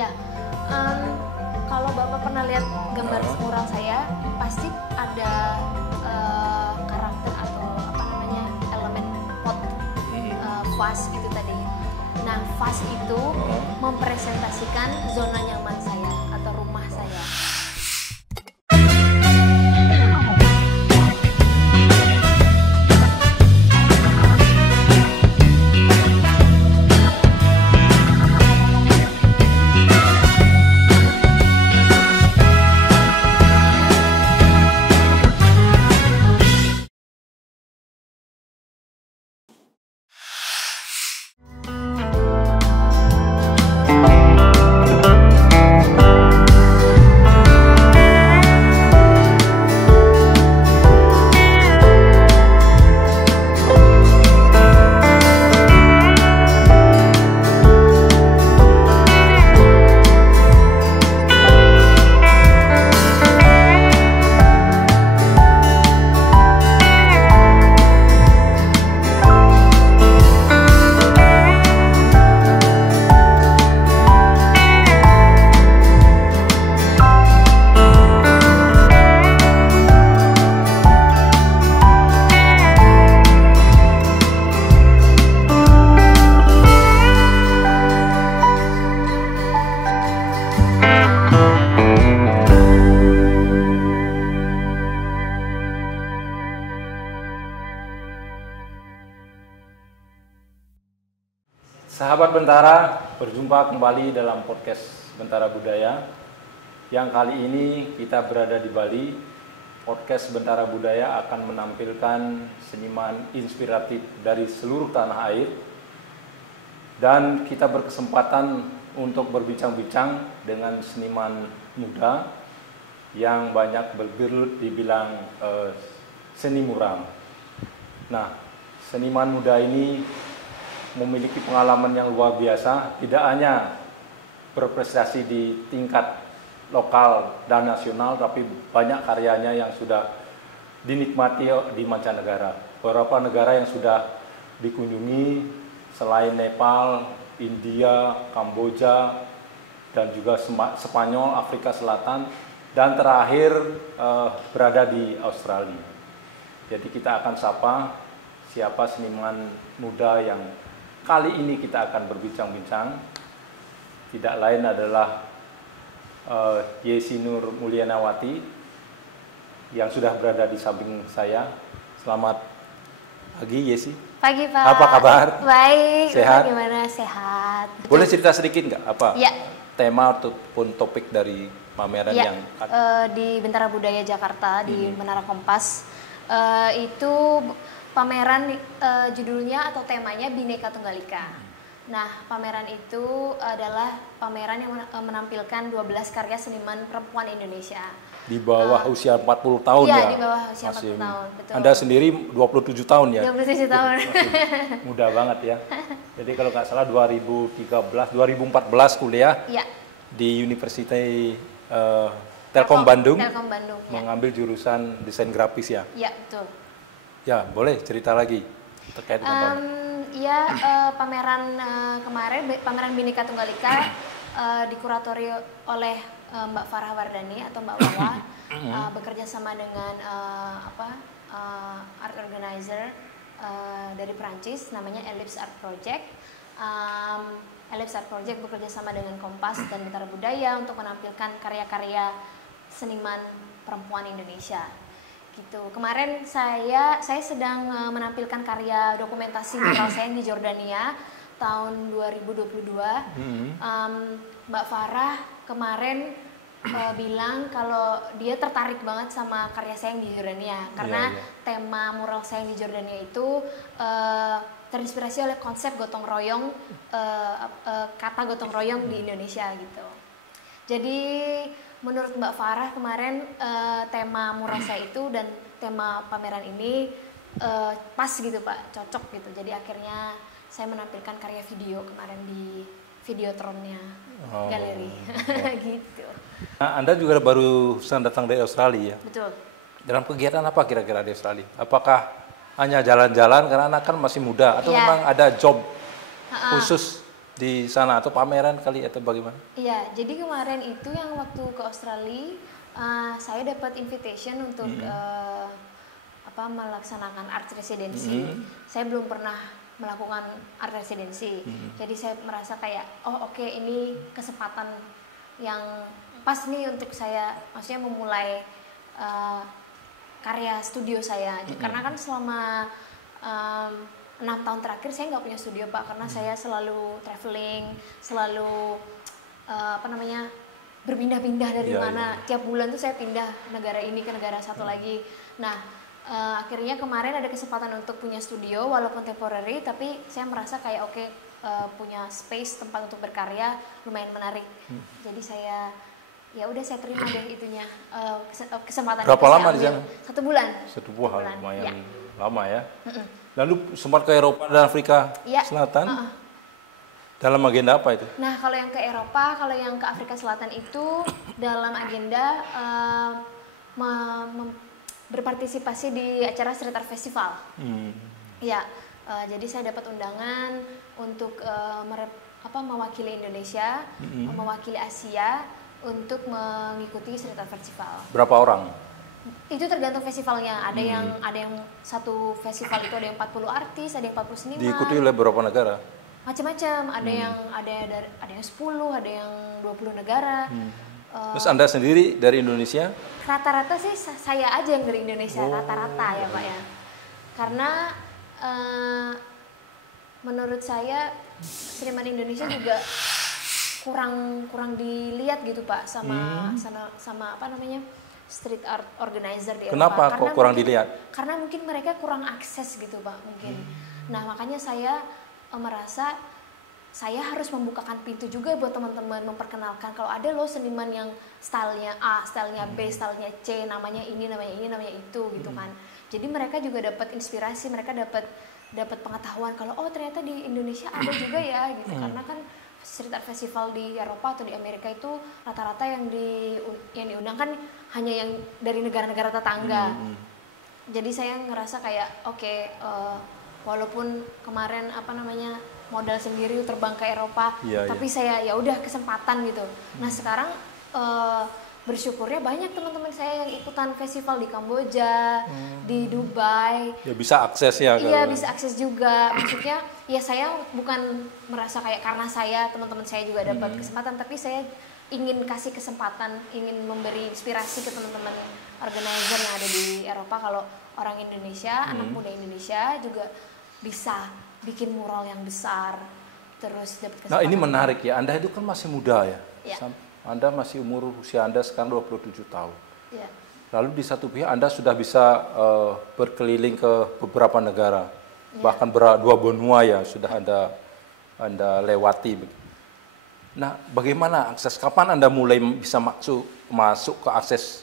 Ya, em, kalau Bapak pernah lihat gambar mural saya, pasti ada karakter atau apa namanya elemen pot, vas itu tadi. Nah, vas itu mempresentasikan zona nyaman saya atau rumah saya. Sahabat Bentara, berjumpa kembali dalam podcast Bentara Budaya. Yang kali ini kita berada di Bali. Podcast Bentara Budaya akan menampilkan seniman inspiratif dari seluruh tanah air. Dan kita berkesempatan untuk berbincang-bincang dengan seniman muda yang banyak bergelut dibilang seni mural. Nah, seniman muda ini memiliki pengalaman yang luar biasa, tidak hanya berprestasi di tingkat lokal dan nasional, tapi banyak karyanya yang sudah dinikmati di mancanegara. Beberapa negara yang sudah dikunjungi selain Nepal, India, Kamboja, dan juga Spanyol, Afrika Selatan, dan terakhir berada di Australia. Jadi kita akan sapa siapa seniman muda yang kali ini kita akan berbincang-bincang. Tidak lain adalah Yesi Nur Mulyanawati yang sudah berada di samping saya. Selamat pagi Yesi. Pagi Pak. Apa kabar? Baik. Sehat? Gimana? Sehat. Boleh cerita sedikit nggak apa Ya. tema ataupun topik dari pameran Ya, yang di Bentara Budaya Jakarta di Menara Kompas itu pameran judulnya atau temanya Bhinneka Tunggal Ika. Nah, pameran itu adalah pameran yang menampilkan 12 karya seniman perempuan Indonesia. di bawah usia 40 tahun Iya, ya? di bawah usia 40 tahun, betul. Anda sendiri 27 tahun ya? 27 tahun. Masih muda banget ya. Jadi kalau nggak salah 2014 kuliah Iya. di Universitas Telkom Bandung, Telkom Bandung, ya. mengambil jurusan desain grafis ya. Iya, betul. Ya, boleh cerita lagi terkait dengan Pameran kemarin, pameran Bhinneka Tunggal Ika dikuratori oleh Mbak Farah Wardani atau Mbak Wawa, bekerja sama dengan art organizer dari Perancis, namanya Ellipse Art Project. Ellipse Art Project bekerja sama dengan Kompas dan Bentara Budaya untuk menampilkan karya-karya seniman perempuan Indonesia. Gitu. Kemarin saya sedang menampilkan karya dokumentasi mural saya di Jordania tahun 2022. Mbak Farah kemarin bilang kalau dia tertarik banget sama karya saya yang di Jordania karena tema mural saya yang di Jordania itu terinspirasi oleh konsep gotong royong, kata gotong royong di Indonesia gitu. Jadi menurut Mbak Farah kemarin tema mural saya itu dan tema pameran ini pas gitu Pak, cocok gitu. Jadi akhirnya saya menampilkan karya video kemarin di Videotronnya galeri gitu. Nah, Anda juga baru datang dari Australia ya? Betul. Dalam kegiatan apa kira-kira di Australia? Apakah hanya jalan-jalan karena anak kan masih muda atau memang ada job khusus di sana atau pameran kali atau bagaimana? Iya, jadi kemarin itu yang waktu ke Australia, saya dapat invitation untuk melaksanakan art residency. Saya belum pernah melakukan art residency, jadi saya merasa kayak oke, ini kesempatan yang pas nih untuk saya, maksudnya memulai karya studio saya. Karena kan selama 6 tahun terakhir saya nggak punya studio Pak, karena saya selalu traveling, selalu berpindah-pindah dari mana. Tiap bulan tuh saya pindah negara ini ke negara satu lagi. Nah, akhirnya kemarin ada kesempatan untuk punya studio walaupun temporary, tapi saya merasa kayak punya space, tempat untuk berkarya lumayan menarik. Jadi saya saya terima deh itunya, kesempatan. Berapa lama di sana? 1 bulan. 1 bulan, lumayan lama ya. Lalu sempat ke Eropa dan Afrika Selatan. Dalam agenda apa itu? Nah, kalau yang ke Eropa, kalau yang ke Afrika Selatan itu dalam agenda berpartisipasi di acara Street Art Festival. Ya, jadi saya dapat undangan untuk mewakili Indonesia, mewakili Asia untuk mengikuti Street Art Festival. Berapa orang? Itu tergantung festivalnya. Ada yang satu festival itu ada yang 40 artis, ada yang 40 seniman. Diikuti oleh berapa negara? Macam-macam. Ada yang 10, ada yang 20 negara. Terus Anda sendiri dari Indonesia? Rata-rata sih saya aja yang dari Indonesia, rata-rata ya Pak ya. Karena menurut saya seniman Indonesia juga kurang dilihat gitu Pak sama street art organizer di Eropa. Kenapa kok kurang dilihat? Karena mungkin mereka kurang akses gitu Pak mungkin. Nah, makanya saya merasa saya harus membukakan pintu juga buat teman-teman, memperkenalkan kalau ada loh seniman yang stylenya A, stylenya B, stylenya C, namanya ini, namanya itu gitu kan. Jadi mereka juga dapat inspirasi, mereka dapat pengetahuan kalau ternyata di Indonesia ada juga ya gitu. Karena kan Street Art Festival di Eropa atau di Amerika itu rata-rata yang diundang kan hanya yang dari negara-negara tetangga. Jadi saya ngerasa kayak walaupun kemarin modal sendiri terbang ke Eropa, tapi saya ya udah kesempatan gitu. Nah sekarang bersyukurnya banyak teman-teman saya yang ikutan festival di Kamboja, di Dubai. Ya bisa akses ya. Iya bisa akses juga. Maksudnya ya saya bukan merasa kayak karena teman-teman saya juga dapat kesempatan, tapi saya ingin kasih kesempatan, ingin memberi inspirasi ke teman-teman organizer yang ada di Eropa kalau orang Indonesia, anak muda Indonesia juga bisa bikin mural yang besar, terus dapat kesempatan. Nah ini menarik ya, Anda itu kan masih muda ya. Anda masih usia Anda sekarang 27 tahun. Ya. Lalu di satu pihak Anda sudah bisa berkeliling ke beberapa negara, bahkan 2 benua ya sudah Anda lewati. Nah, bagaimana akses? Kapan Anda mulai bisa masuk ke akses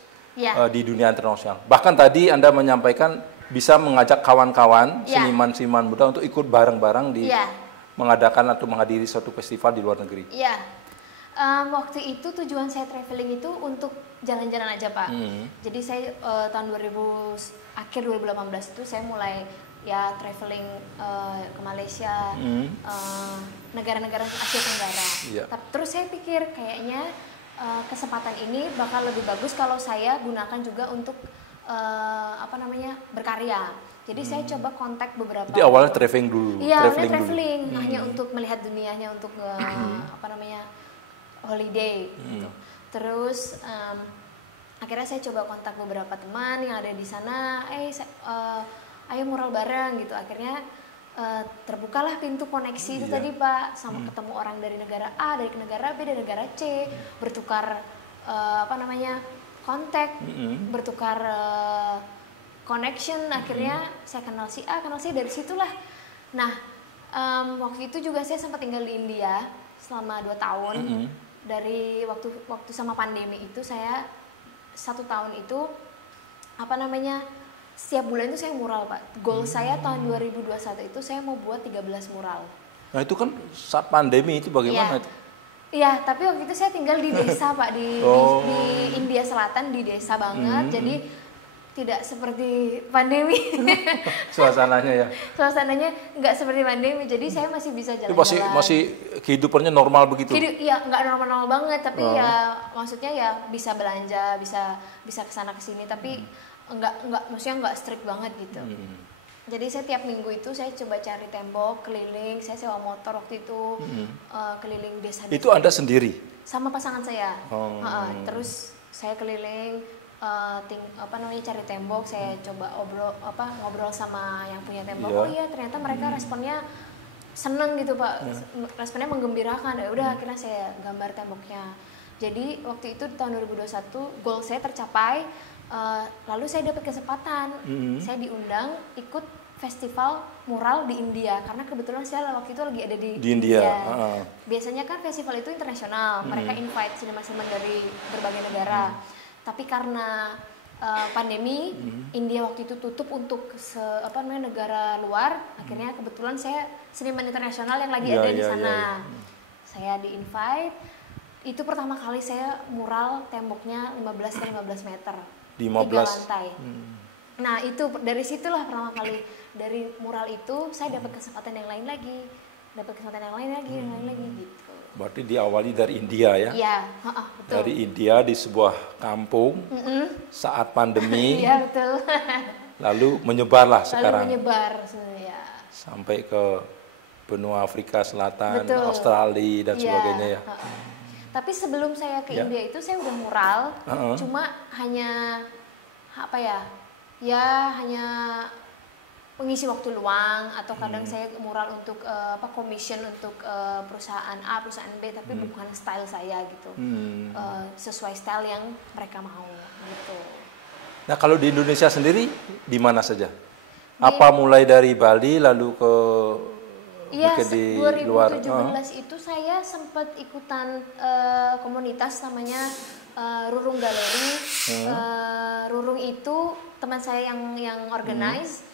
di dunia internasional? Bahkan tadi Anda menyampaikan bisa mengajak kawan-kawan seniman-seniman muda untuk ikut bareng-bareng di mengadakan atau menghadiri suatu festival di luar negeri. Iya. Waktu itu tujuan saya traveling itu untuk jalan-jalan aja Pak. Jadi saya tahun akhir 2018 itu saya mulai traveling ke Malaysia, negara-negara Asia Tenggara. Terus saya pikir kayaknya kesempatan ini bakal lebih bagus kalau saya gunakan juga untuk berkarya. Jadi saya coba kontak beberapa. Jadi awalnya traveling dulu. Iya, traveling hanya untuk melihat dunia, hanya untuk holiday gitu. Terus akhirnya saya coba kontak beberapa teman yang ada di sana, ayo mural bareng gitu. Akhirnya terbukalah pintu koneksi itu tadi Pak, sama ketemu orang dari negara A, dari negara B, dari negara C, bertukar kontak, bertukar connection. Akhirnya saya kenal si A, kenal si dari situlah. Nah, waktu itu juga saya sempat tinggal di India selama 2 tahun. Dari waktu sama pandemi itu saya 1 tahun itu setiap bulan itu saya mural Pak. Goal saya tahun 2021 itu saya mau buat 13 mural. Nah itu kan saat pandemi itu bagaimana itu? Iya, tapi waktu itu saya tinggal di desa Pak, di India Selatan, di desa banget. Jadi tidak seperti pandemi. Suasananya ya. Suasananya nggak seperti pandemi, jadi saya masih bisa Itu jalan-jalan. masih kehidupannya normal begitu. Ya nggak normal-normal banget, tapi ya maksudnya ya bisa belanja, bisa kesana kesini, tapi maksudnya nggak strict banget gitu. Jadi saya tiap minggu itu saya coba cari tembok keliling, saya sewa motor waktu itu keliling desa. Itu Anda sendiri? Sama pasangan saya. Terus saya keliling cari tembok, saya coba ngobrol sama yang punya tembok. Oh iya, ternyata mereka responnya seneng gitu Pak, responnya menggembirakan. Ya udah akhirnya saya gambar temboknya. Jadi waktu itu di tahun 2021 goal saya tercapai. Lalu saya dapat kesempatan, saya diundang ikut festival mural di India karena kebetulan saya waktu itu lagi ada di India. Biasanya kan festival itu internasional, mereka invite seniman-seniman dari berbagai negara. Tapi karena pandemi, India waktu itu tutup untuk negara luar. Akhirnya kebetulan saya seniman internasional yang lagi ada di sana. Saya di-invite. Itu pertama kali saya mural temboknya 15 x 15 meter. 3 lantai. Nah, itu dari situlah pertama kali, dari mural itu saya dapat kesempatan yang lain lagi. Gitu. Berarti diawali dari India ya? Iya, betul. Dari India di sebuah kampung saat pandemi. Iya, betul. Lalu menyebarlah sekarang. Ya. Sampai ke benua Afrika Selatan, Betul. Australia dan sebagainya ya. Tapi sebelum saya ke India itu saya udah mural, cuma hanya hanya mengisi waktu luang atau kadang saya mural untuk commission untuk perusahaan A, perusahaan B, tapi bukan style saya gitu. Sesuai style yang mereka mau gitu. Nah, kalau di Indonesia sendiri di mana saja? Apa mulai dari Bali lalu ke di 2017 luar? Itu saya sempat ikutan komunitas namanya Rurung Galeri. Rurung itu teman saya yang organize.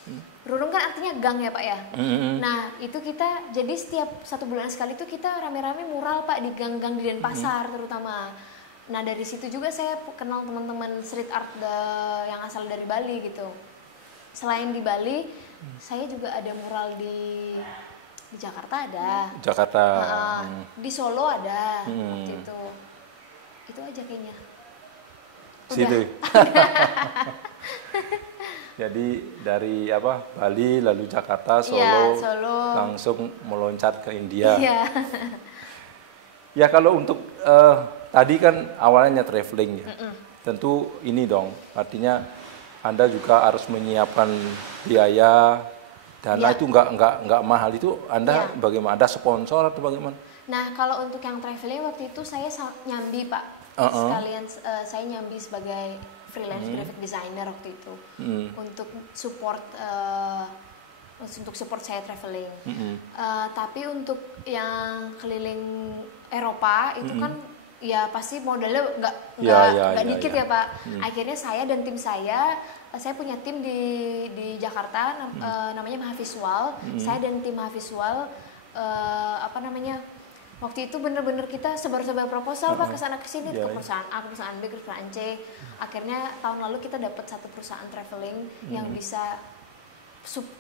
Rurung kan artinya gang ya Pak ya. Nah itu kita jadi setiap 1 bulan sekali itu kita rame-rame mural Pak di gang-gang di Denpasar terutama. Nah dari situ juga saya kenal teman-teman street art yang asal dari Bali gitu. Selain di Bali, saya juga ada mural di Jakarta ada. Di Solo ada. Waktu itu aja kayaknya. Situ. Jadi dari Bali lalu Jakarta, Solo, langsung meloncat ke India. Iya. Ya kalau untuk tadi kan awalnya traveling ya. Tentu ini dong, artinya Anda juga harus menyiapkan biaya dana itu nggak mahal itu. Anda bagaimana? Ada sponsor atau bagaimana? Nah kalau untuk yang traveling waktu itu saya nyambi Pak. Sekalian saya nyambi sebagai freelance graphic designer waktu itu untuk support saya traveling. Tapi untuk yang keliling Eropa itu kan ya pasti modalnya nggak dikit ya Pak. Akhirnya saya dan tim saya punya tim di Jakarta namanya Mahavisual. Saya dan tim Mahavisual waktu itu bener-bener kita sebar-sebar proposal Pak kesana kesini ke perusahaan A, ke perusahaan B, ke perusahaan C. Akhirnya tahun lalu kita dapat satu perusahaan traveling yang bisa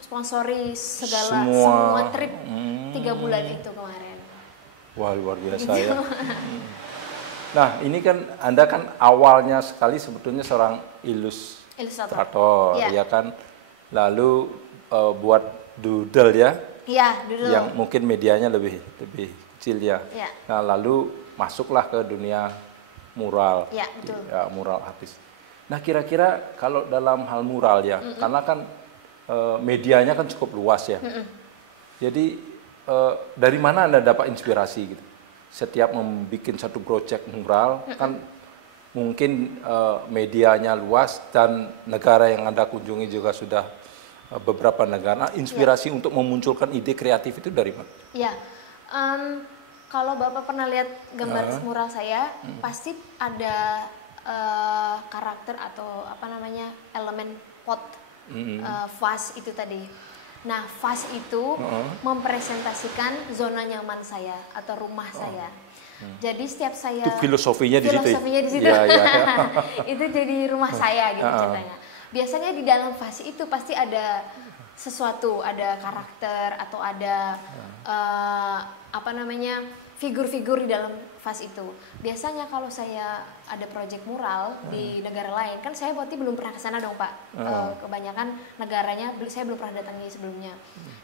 sponsori semua trip 3 bulan itu kemarin. Wah luar biasa ya. Nah ini kan Anda kan awalnya sekali sebetulnya seorang ilustrator ya kan. Lalu buat doodle ya. Iya, doodle. Yang mungkin medianya lebih kecil ya. Nah lalu masuklah ke dunia mural. Ya, betul. Ya, mural artis. Nah kira-kira kalau dalam hal mural ya, karena kan medianya kan cukup luas ya. Jadi dari mana Anda dapat inspirasi gitu? Setiap membuat satu proyek mural kan mungkin medianya luas dan negara yang Anda kunjungi juga sudah beberapa negara. Inspirasi untuk memunculkan ide kreatif itu dari mana? Ya, kalau Bapak pernah lihat gambar mural saya, pasti ada karakter atau elemen pot, vase itu tadi. Nah, vase itu mempresentasikan zona nyaman saya atau rumah saya. Jadi setiap saya itu filosofinya di situ. Filosofinya di situ. Itu jadi rumah saya gitu ceritanya. biasanya di dalam vas itu pasti ada sesuatu, ada karakter atau ada apa namanya figur-figur di dalam vas itu. Biasanya kalau saya ada proyek mural di negara lain, kan saya berarti belum pernah ke sana dong Pak. Kebanyakan negaranya saya belum pernah datangi sebelumnya.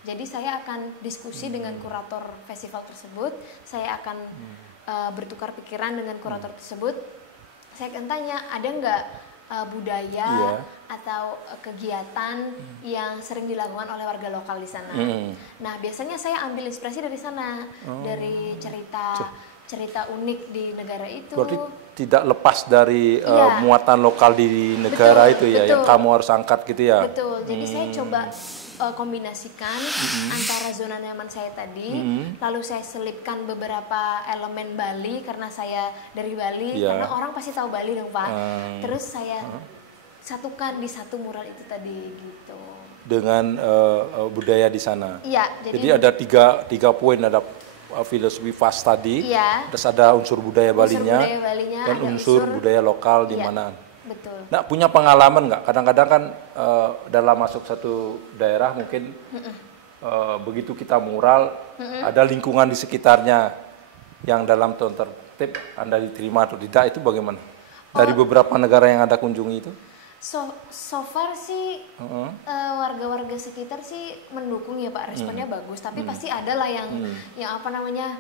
Jadi saya akan diskusi dengan kurator festival tersebut, saya akan bertukar pikiran dengan kurator tersebut. Saya akan tanya, ada nggak budaya atau kegiatan yang sering dilakukan oleh warga lokal di sana. Nah, biasanya saya ambil inspirasi dari sana, dari cerita unik di negara itu. Berarti tidak lepas dari muatan lokal di negara itu ya, yang kamu harus angkat gitu ya. Betul. Jadi saya coba kombinasikan antara zona nyaman saya tadi, lalu saya selipkan beberapa elemen Bali karena saya dari Bali, karena orang pasti tahu Bali dong Pak. Terus saya satukan di satu mural itu tadi gitu. Dengan budaya di sana. Iya. Jadi ada tiga poin, ada filosofi vas tadi, terus ada unsur budaya Balinya, dan unsur budaya lokal di mana. Betul. Nah, punya pengalaman nggak? Kadang-kadang kan dalam masuk satu daerah mungkin begitu kita mural, ada lingkungan di sekitarnya yang dalam tanda tertib Anda diterima atau tidak, itu bagaimana? Dari beberapa negara yang Anda kunjungi itu? So far sih warga-warga sekitar sih mendukung ya Pak, responnya bagus. Tapi pasti ada lah yang apa namanya,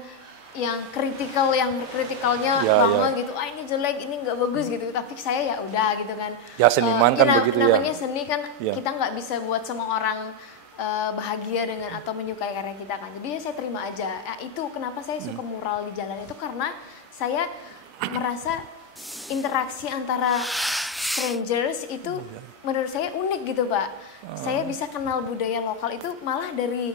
yang kritikalnya lama gitu, ini jelek, ini nggak bagus gitu. Tapi saya ya udah gitu kan. Ya seniman kan begitu ya. Namanya seni kan, kita nggak bisa buat semua orang bahagia dengan atau menyukai karya kita kan. Jadi ya saya terima aja. Itu kenapa saya suka mural di jalan itu, karena saya merasa interaksi antara strangers itu menurut saya unik gitu Pak. Saya bisa kenal budaya lokal itu malah dari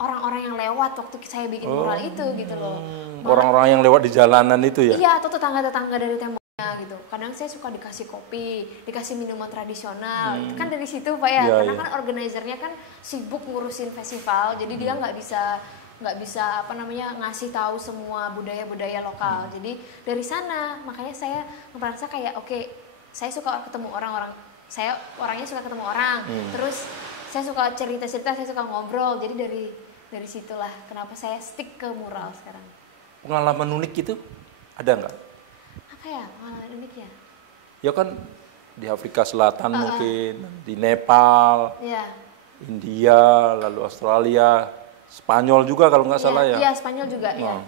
orang-orang yang lewat waktu saya bikin mural itu gitu loh. Orang-orang yang lewat di jalanan itu ya? Iya, atau tetangga-tetangga dari temboknya gitu. Kadang saya suka dikasih kopi, dikasih minuman tradisional. Itu kan dari situ Pak ya. Karena kan organizernya kan sibuk ngurusin festival, jadi dia nggak bisa apa namanya ngasih tahu semua budaya-budaya lokal. Jadi dari sana makanya saya merasa kayak oke, saya suka ketemu orang-orang. Saya orangnya suka ketemu orang. Terus saya suka cerita-cerita, saya suka ngobrol. Jadi dari situlah kenapa saya stick ke mural sekarang. Pengalaman unik itu ada nggak? Apa ya pengalaman unik ya? Ya kan di Afrika Selatan mungkin, di Nepal, India, lalu Australia, Spanyol juga kalau nggak salah ya. Iya, Spanyol juga ya.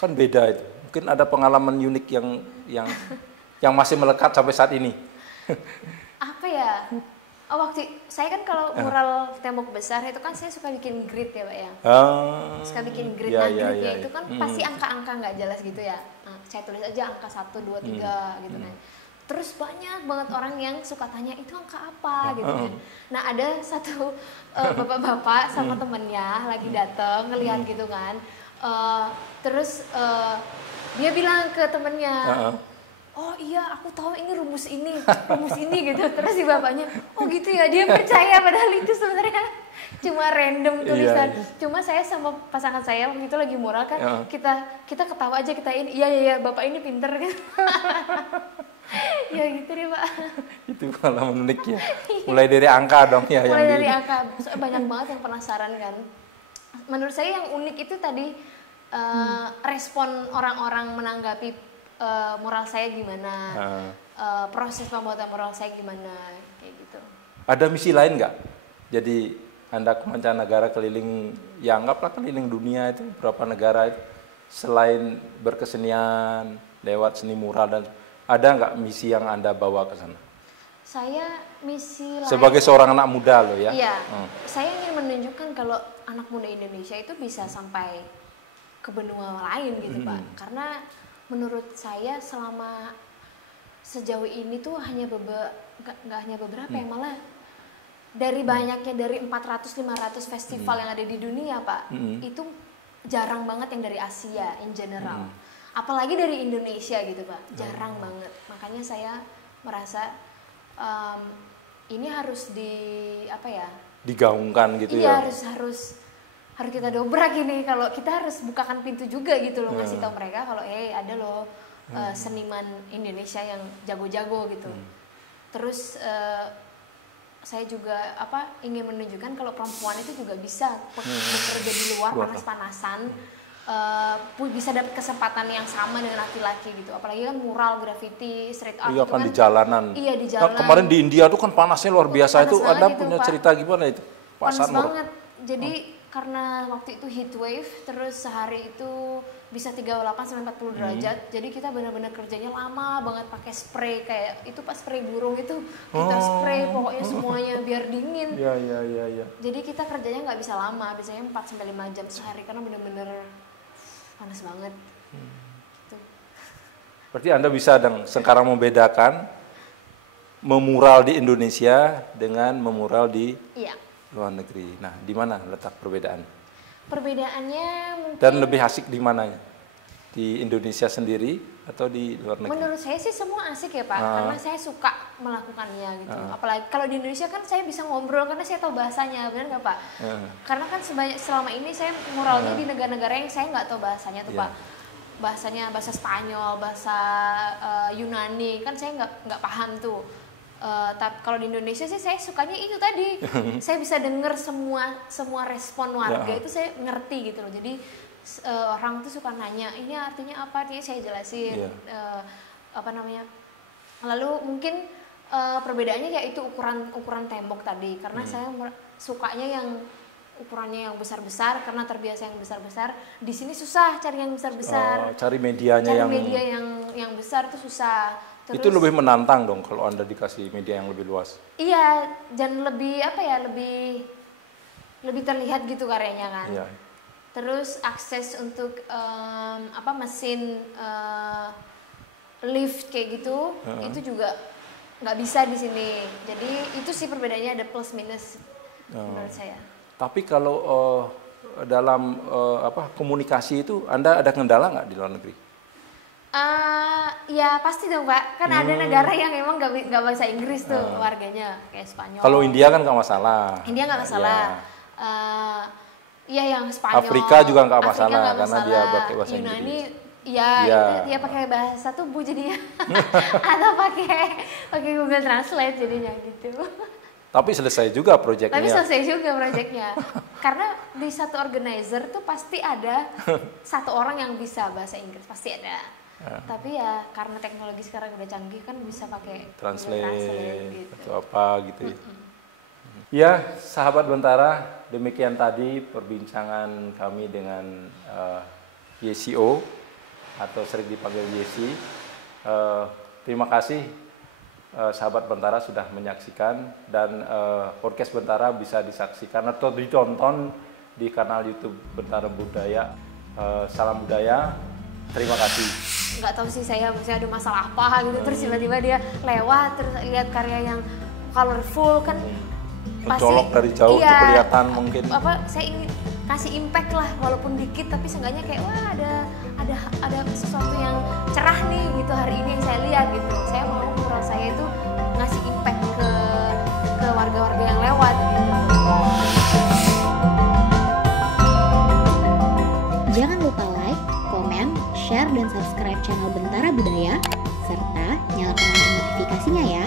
Kan beda itu. Mungkin ada pengalaman unik yang masih melekat sampai saat ini. Apa ya? Waktu saya kan kalau mural tembok besar itu kan saya suka bikin grid ya Pak ya. Suka bikin grid. Gridnya itu kan pasti angka-angka nggak jelas gitu ya. Saya tulis aja angka 1, 2, 3 gitu kan. Terus banyak banget orang yang suka tanya itu angka apa gitu kan. Nah ada satu bapak-bapak sama temennya lagi dateng ngelihat gitu kan. Terus dia bilang ke temennya, oh iya aku tahu ini rumus ini gitu. Terus si bapaknya, oh gitu ya, dia percaya padahal itu sebenarnya cuma random tulisan. Cuma saya sama pasangan saya waktu itu lagi mural kan, kita ketawa aja, kita ini iya bapak ini pinter gitu. Ya gitu deh Pak. Itu pengalaman unik ya. Mulai dari angka dong ya. Mulai dari angka, banyak banget yang penasaran kan. Menurut saya yang unik itu tadi respon orang-orang menanggapi moral saya gimana, proses pembuatan moral saya gimana, kayak gitu. Ada misi lain nggak? Jadi Anda ke mancanegara keliling, ya anggaplah keliling dunia itu berapa negara itu, selain berkesenian lewat seni mural, dan ada nggak misi yang Anda bawa ke sana? Saya misi lain. Sebagai seorang anak muda loh ya. Iya. Saya ingin menunjukkan kalau anak muda Indonesia itu bisa sampai ke benua lain gitu Pak. Karena menurut saya selama sejauh ini tuh nggak hanya beberapa yang malah dari banyaknya, dari 400-500 festival yang ada di dunia Pak, itu jarang banget yang dari Asia in general. Apalagi dari Indonesia gitu Pak, jarang banget. Makanya saya merasa ini harus digaungkan gitu ya. Iya, harus kita dobrak ini, kalau kita harus bukakan pintu juga gitu loh, ngasih tahu mereka kalau ada loh seniman Indonesia yang jago-jago gitu. Terus saya juga ingin menunjukkan kalau perempuan itu juga bisa bekerja di luar panas-panasan, bisa dapat kesempatan yang sama dengan laki-laki gitu. Apalagi kan mural, graffiti, street art Iya itu kan kan di jalanan. Iya di jalan. Nah, kemarin di India tuh kan panasnya luar biasa. Panas Itu Anda banget punya Pak. cerita gimana itu? Pak Panas Sanur. banget. Jadi karena waktu itu heat wave, terus sehari itu bisa 38 sampai 40 derajat. Jadi kita benar-benar kerjanya lama banget pakai spray kayak itu pas spray burung itu kita spray pokoknya semuanya biar dingin. Iya. Jadi kita kerjanya nggak bisa lama, biasanya 4 sampai 5 jam sehari karena benar-benar panas banget. Tuh. Berarti Anda bisa sekarang membedakan memural di Indonesia dengan memural di luar negeri. Nah, di mana letak perbedaan? Perbedaannya mungkin Dan lebih asik di mananya? Di Indonesia sendiri atau di luar negeri? menurut saya sih semua asik ya Pak, karena saya suka melakukannya gitu. Apalagi kalau di Indonesia kan saya bisa ngobrol karena saya tahu bahasanya, benar nggak Pak? Karena kan selama ini saya muralnya di negara-negara yang saya nggak tahu bahasanya tuh Pak. Bahasanya bahasa Spanyol, bahasa Yunani, kan saya nggak paham tuh. Tapi kalau di Indonesia sih saya sukanya itu tadi, saya bisa dengar semua respon warga itu saya ngerti gitu loh. Jadi orang tuh suka nanya ini artinya apa, artinya saya jelasin lalu mungkin perbedaannya kayak itu ukuran tembok tadi, karena saya sukanya yang ukurannya yang besar-besar karena terbiasa yang besar-besar. Di sini susah cari yang besar-besar, cari medianya media yang besar tuh susah. Terus, itu lebih menantang dong kalau Anda dikasih media yang lebih luas. Iya, dan lebih lebih terlihat gitu karyanya kan. Iya. Terus akses untuk mesin lift kayak gitu, itu juga nggak bisa di sini. Jadi itu sih perbedaannya, ada plus minus menurut saya. Tapi kalau dalam komunikasi itu Anda ada kendala nggak di luar negeri? Ya pasti dong Pak, kan ada negara yang emang nggak bahasa Inggris tuh warganya, kayak Spanyol. Kalau India kan nggak masalah. India nggak masalah. Iya yang Spanyol. Afrika juga nggak masalah karena dia pakai bahasa Yunani, Inggris. Iya, dia pakai bahasa tubuh jadinya, atau pakai Google Translate jadinya gitu. Tapi selesai juga proyeknya. Tapi selesai juga proyeknya, karena di satu organizer tuh pasti ada satu orang yang bisa bahasa Inggris, pasti ada. Tapi ya karena teknologi sekarang udah canggih kan bisa pakai translate gitu. atau apa gitu. Ya, sahabat Bentara, demikian tadi perbincangan kami dengan YCO atau sering dipanggil Yesi. Terima kasih sahabat Bentara sudah menyaksikan, dan podcast Bentara bisa disaksikan atau ditonton di kanal YouTube Bentara Budaya. Salam budaya. Terima kasih. Nggak tahu sih saya misalnya ada masalah apa gitu, terus tiba-tiba dia lewat terus lihat karya yang colorful kan mencolok dari jauh tuh kelihatan mungkin. Saya ingin kasih impact lah walaupun dikit, tapi seenggaknya kayak wah ada sesuatu yang cerah nih gitu hari ini yang saya lihat gitu. Saya mau mural saya itu ngasih impact ke warga-warga yang lewat gitu. Jangan lupa like, komen, share, dan subscribe channel Bentara Budaya, serta nyalakan lonceng notifikasinya ya.